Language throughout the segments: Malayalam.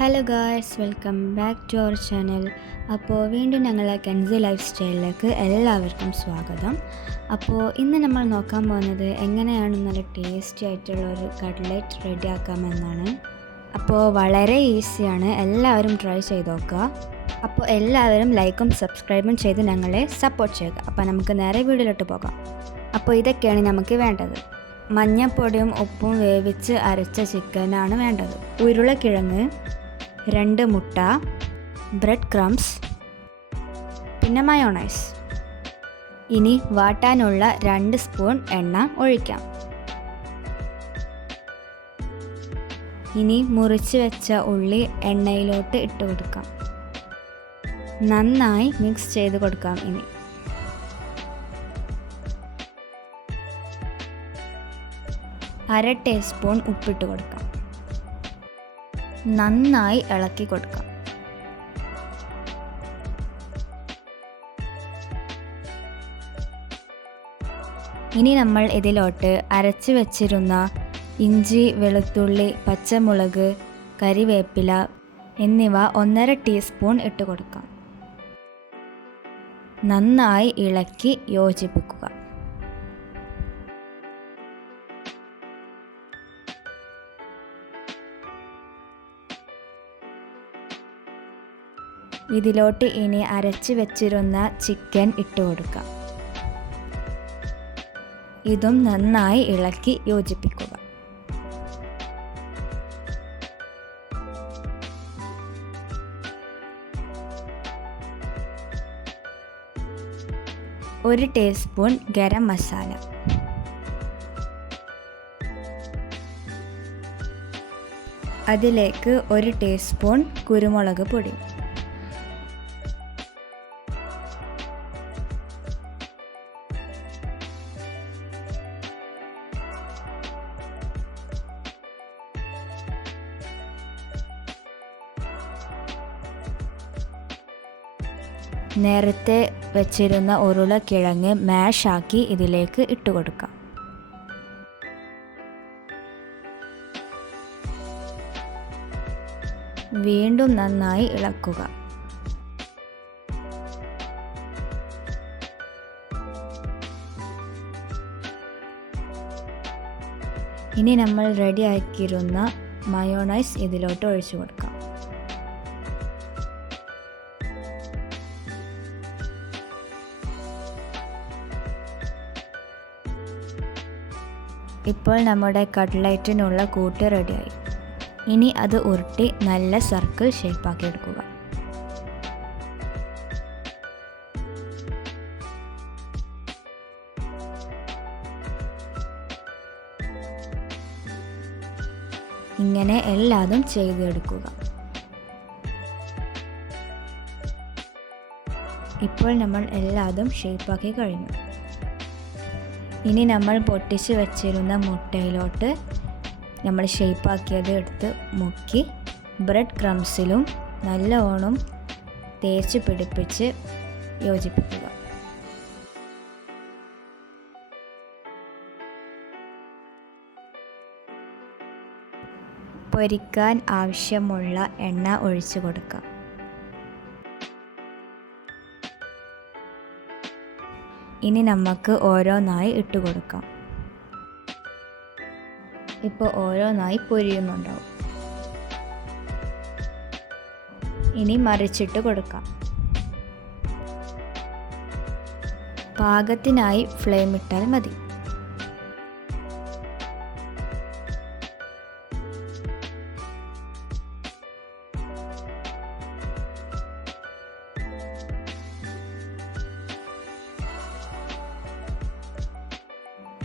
Hello guys, welcome back to our channel. അപ്പോൾ വീണ്ടും ഞങ്ങളെ കെൻസി ലൈഫ് സ്റ്റൈലിലേക്ക് എല്ലാവർക്കും സ്വാഗതം. അപ്പോൾ ഇന്ന് നമ്മൾ നോക്കാൻ പോകുന്നത് എങ്ങനെയാണ് നല്ല ടേസ്റ്റി ആയിട്ടുള്ള ഒരു കട്ട്ലറ്റ് റെഡിയാക്കാമെന്നാണ്. അപ്പോൾ വളരെ ഈസിയാണ്, എല്ലാവരും ട്രൈ ചെയ്ത് നോക്കുക. അപ്പോൾ എല്ലാവരും ലൈക്കും സബ്സ്ക്രൈബും ചെയ്ത് ഞങ്ങളെ സപ്പോർട്ട് ചെയ്യുക. അപ്പോൾ നമുക്ക് നേരെ വീഡിയോയിലോട്ട് പോകാം. അപ്പോൾ ഇതൊക്കെയാണ് നമുക്ക് വേണ്ടത്. മഞ്ഞൾപ്പൊടിയും ഉപ്പും വേവിച്ച് അരച്ച ചിക്കനാണ് വേണ്ടത്. ഉരുളക്കിഴങ്ങ്, 2 മുട്ട, ബ്രെഡ് ക്രംസ്, പിന്നെ മയോണൈസ്. ഇനി വാട്ടാനുള്ള 2 സ്പൂൺ എണ്ണ ഒഴിക്കാം. ഇനി മുറിച്ച് വെച്ച ഉള്ളി എണ്ണയിലോട്ട് ഇട്ട് കൊടുക്കാം. നന്നായി മിക്സ് ചെയ്ത് കൊടുക്കാം. ഇനി അര ടീസ്പൂൺ ഉപ്പിട്ട് കൊടുക്കാം. നന്നായി ഇളക്കി കൊടുക്കാം. ഇനി നമ്മൾ ഇതിലോട്ട് അരച്ച് വെച്ചിരുന്ന ഇഞ്ചി, വെളുത്തുള്ളി, പച്ചമുളക്, കരിവേപ്പില എന്നിവ 1.5 ടീസ്പൂൺ ഇട്ട് കൊടുക്കാം. നന്നായി ഇളക്കി യോജിപ്പിക്കുക. ഇതിലോട്ട് ഇനി അരച്ച് വെച്ചിരുന്ന ചിക്കൻ ഇട്ട് കൊടുക്കാം. ഇതും നന്നായി ഇളക്കി യോജിപ്പിക്കുക. ഒരു ടീസ്പൂൺ ഗരം മസാല, അതിലേക്ക് 1 ടീസ്പൂൺ കുരുമുളക് പൊടി, നേരത്തെ വെച്ചിരുന്ന ഉരുളക്കിഴങ്ങ് മാഷാക്കി ഇതിലേക്ക് ഇട്ട് കൊടുക്കാം. വീണ്ടും നന്നായി ഇളക്കുക. ഇനി നമ്മൾ റെഡിയാക്കിയിരുന്ന മയോണൈസ് ഇതിലോട്ട് ഒഴിച്ചു കൊടുക്കാം. ഇപ്പോൾ നമ്മുടെ കട്ട്ലറ്റിനുള്ള കൂട്ട് റെഡിയായി. ഇനി അത് ഉരുട്ടി നല്ല സർക്കിൾ ഷേപ്പാക്കി എടുക്കുക. ഇങ്ങനെ എല്ലാതും ചെയ്തെടുക്കുക. ഇപ്പോൾ നമ്മൾ എല്ലാതും ഷേപ്പാക്കി കഴിഞ്ഞു. ഇനി നമ്മൾ പൊട്ടിച്ച് വെച്ചിരുന്ന മുട്ടയിലോട്ട് നമ്മൾ ഷേപ്പാക്കിയത് എടുത്ത് മുക്കി ബ്രെഡ് ക്രംസിലും നല്ലോണം തേച്ച് പിടിപ്പിച്ച് യോജിപ്പിക്കുക. പൊരിക്കാൻ ആവശ്യമുള്ള എണ്ണ ഒഴിച്ചു കൊടുക്കാം. ഇനി നമുക്ക് ഓരോന്നായി ഇട്ട് കൊടുക്കാം. ഇപ്പോൾ ഓരോന്നായി പൊരിയുന്നുണ്ടാവും. ഇനി മറിച്ചിട്ട് കൊടുക്കാം. പാകത്തിനായി ഫ്ലെയിം ഇട്ടാൽ മതി.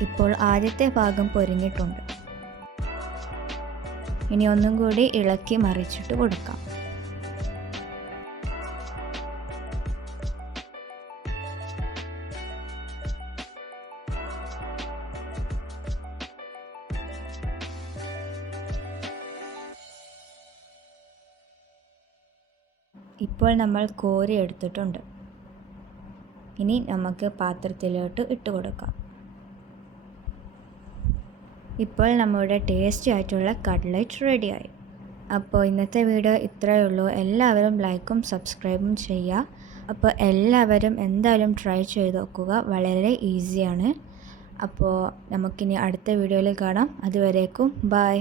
ഇപ്പോൾ ആദ്യത്തെ ഭാഗം പൊരിഞ്ഞിട്ടുണ്ട്. ഇനി ഒന്നും കൂടി ഇളക്കി മറിച്ചിട്ട് കൊടുക്കാം. ഇപ്പോൾ നമ്മൾ കോരി എടുത്തിട്ടുണ്ട്. ഇനി നമുക്ക് പാത്രത്തിലോട്ട് ഇട്ട് കൊടുക്കാം. ഇപ്പോൾ നമ്മുടെ ടേസ്റ്റി ആയിട്ടുള്ള കട്ട്ലറ്റ് റെഡിയായി. അപ്പോൾ ഇന്നത്തെ വീഡിയോ ഇത്രയേ ഉള്ളൂ. എല്ലാവരും ലൈക്കും സബ്സ്ക്രൈബും ചെയ്യുക. അപ്പോൾ എല്ലാവരും എന്തായാലും ട്രൈ ചെയ്ത് നോക്കുക, വളരെ ഈസിയാണ്. അപ്പോൾ നമുക്കിനി അടുത്ത വീഡിയോയിൽ കാണാം. അതുവരേക്കും ബൈ.